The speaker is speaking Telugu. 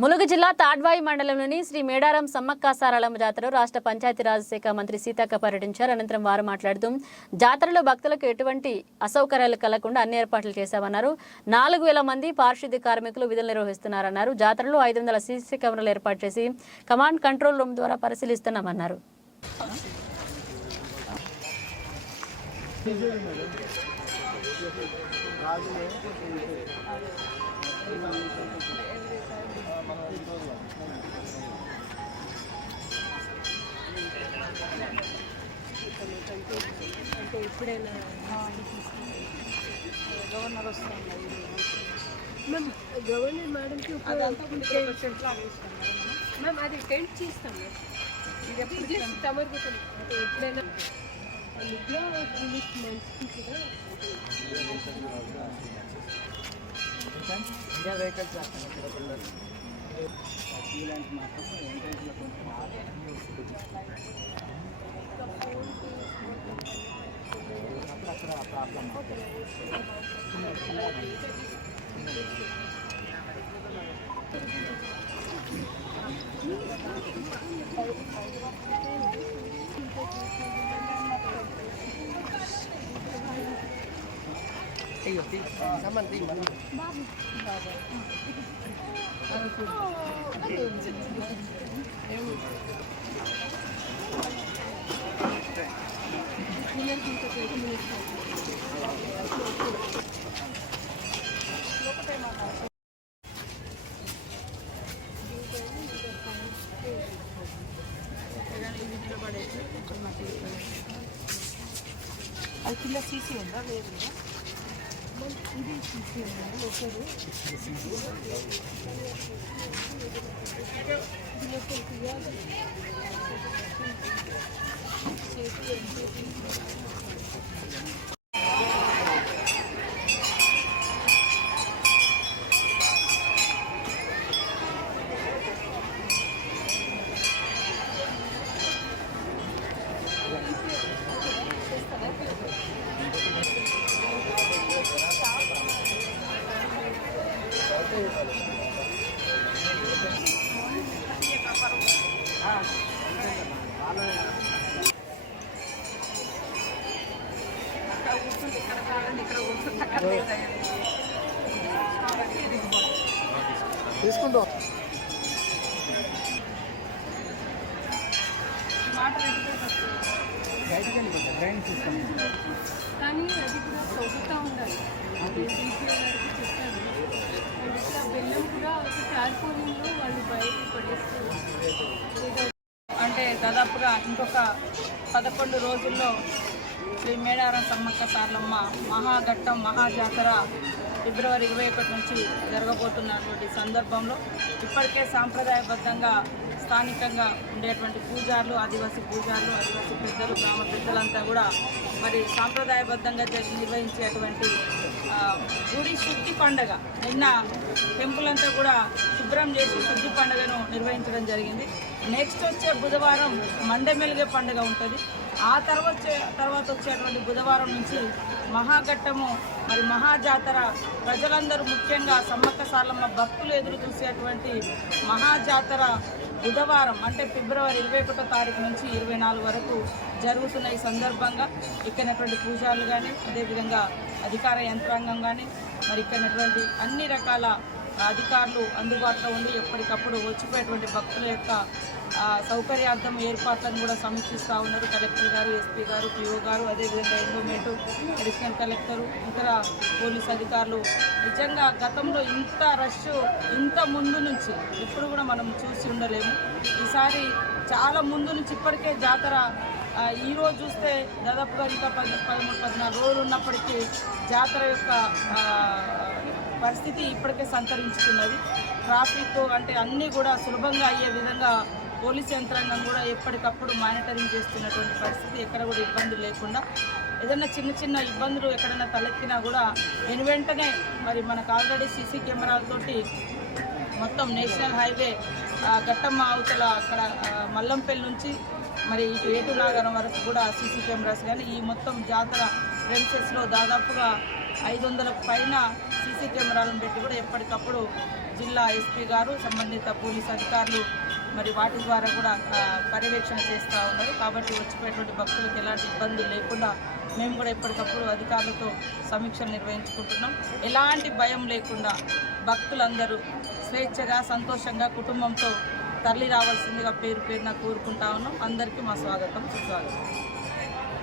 ములుగు జిల్లా తాడ్వాయి మండలంలోని శ్రీ మేడారం సమ్మక్క సారలమ్మ జాతరలో రాష్ట్ర పంచాయతీరాజ్ శాఖ మంత్రి సీతక్క పర్యటించారు. అనంతరం వారు మాట్లాడుతూ జాతరలో భక్తులకు ఎటువంటి అసౌకర్యాలు కలగకుండా అన్ని ఏర్పాట్లు చేశామన్నారు. 4000 మంది పారిశుద్ధ్య కార్మికులు విధులు నిర్వహిస్తున్నారన్నారు. జాతరలో 500 సీసీ కెమెరాలు ఏర్పాటు చేసి కమాండ్ కంట్రోల్ రూమ్ ద్వారా పరిశీలిస్తున్నామన్నారు. అంటే ఎప్పుడైనా గవర్నర్ వస్తాను మ్యామ్, గవర్నర్ మేడంకి మ్యామ్ అది టెంట్ చేస్తాం మ్యామ్. ఇది ఎప్పుడు తమరుగుతుంది అంటే ఎప్పుడైనా ఇండియా వెహికల్స్ ప్రాబ్లం అది కింద సీసీ ఉందా లేదు ఇది సీసీ ఉందా ఒకరు తీసుకుంటాం. కానీ అది కూడా చదువుతూ ఉండాలి. చెప్పాను బెల్లం కూడా ఒక కార్పోలింగ్లో వాళ్ళు బయటకు పడేస్తారు. అంటే దాదాపుగా ఇంకొక 11 రోజుల్లో శ్రీ మేడారం సమ్మక్క సారలమ్మ మహాఘట్టం మహాజాతర ఫిబ్రవరి 21 నుంచి జరగబోతున్నటువంటి సందర్భంలో ఇప్పటికే సాంప్రదాయబద్ధంగా స్థానికంగా ఉండేటువంటి పూజారులు, ఆదివాసీ పెద్దలు, గ్రామ పెద్దలంతా కూడా మరి సాంప్రదాయబద్ధంగా నిర్వహించేటువంటి గుడి శుద్ధి పండుగ నిన్న టెంపుల్ అంతా కూడా శుభ్రం చేసి శుద్ధి పండుగను నిర్వహించడం జరిగింది. నెక్స్ట్ వచ్చే బుధవారం మండమెలిగే పండుగ ఉంటుంది. ఆ తర్వాత వచ్చేటువంటి బుధవారం నుంచి మహాఘట్టము మరి మహాజాతర ప్రజలందరూ ముఖ్యంగా సమ్మక్క సారలమ్మ భక్తులు ఎదురు చూసేటువంటి మహాజాతర బుధవారం అంటే ఫిబ్రవరి 21వ తారీఖు నుంచి 24 వరకు జరుగుతున్న ఈ సందర్భంగా ఇక్కడటువంటి పూజారులు కానీ అదేవిధంగా అధికార యంత్రాంగం కానీ మరి ఇక్కడటువంటి అన్ని రకాల అధికారులు అందుబాటులో ఉండి ఎప్పటికప్పుడు వచ్చిపోయేటువంటి భక్తుల యొక్క సౌకర్యార్థం ఏర్పాట్లను కూడా సమీక్షిస్తూ ఉన్నారు. కలెక్టర్ గారు, ఎస్పీ గారు, పిఓ గారు, అదేవిధంగా ఎండోమెంట్, అడిషనల్ కలెక్టరు, ఇతర పోలీస్ అధికారులు. నిజంగా గతంలో ఇంత రష్ ఇంత ముందు నుంచి ఎప్పుడు కూడా మనం చూసి ఉండలేము. ఈసారి చాలా ముందు నుంచి ఇప్పటికే జాతర ఈరోజు చూస్తే దాదాపుగా ఇంకా 13-14 రోజులు ఉన్నప్పటికీ జాతర యొక్క పరిస్థితి ఇప్పటికే సంతరించుకున్నది. ట్రాఫిక్ అంటే అన్నీ కూడా సులభంగా అయ్యే విధంగా పోలీస్ యంత్రాంగం కూడా ఎప్పటికప్పుడు మానిటరింగ్ చేస్తున్నటువంటి పరిస్థితి, ఎక్కడ కూడా ఇబ్బందులు లేకుండా. ఏదైనా చిన్న ఇబ్బందులు ఎక్కడైనా తలెత్తినా కూడా వెంటనే మరి మనకు ఆల్రెడీ సీసీ కెమెరాలతోటి మొత్తం నేషనల్ హైవే ఘట్టమ్మ అవతల అక్కడ మల్లంపల్లి నుంచి మరి ఇటు ఏటునాగరం వరకు కూడా సీసీ కెమెరాస్ కానీ ఈ మొత్తం జాతర ప్రెమిసెస్లో దాదాపుగా 500 పైన సీసీ కెమెరాలను పెట్టి కూడా ఎప్పటికప్పుడు జిల్లా ఎస్పీ గారు సంబంధిత పోలీస్ అధికారులు మరి వాటి ద్వారా కూడా పర్యవేక్షణ చేస్తూ ఉన్నారు. కాబట్టి వచ్చిపోయేటువంటి భక్తులకు ఎలాంటి ఇబ్బందులు లేకుండా మేము కూడా ఎప్పటికప్పుడు అధికారులతో సమీక్షలు నిర్వహించుకుంటున్నాం. ఎలాంటి భయం లేకుండా భక్తులందరూ స్వేచ్ఛగా సంతోషంగా కుటుంబంతో తరలి రావాల్సిందిగా పేరున కోరుకుంటా ఉన్నాం. అందరికీ మా స్వాగతం, సుస్వాగతం.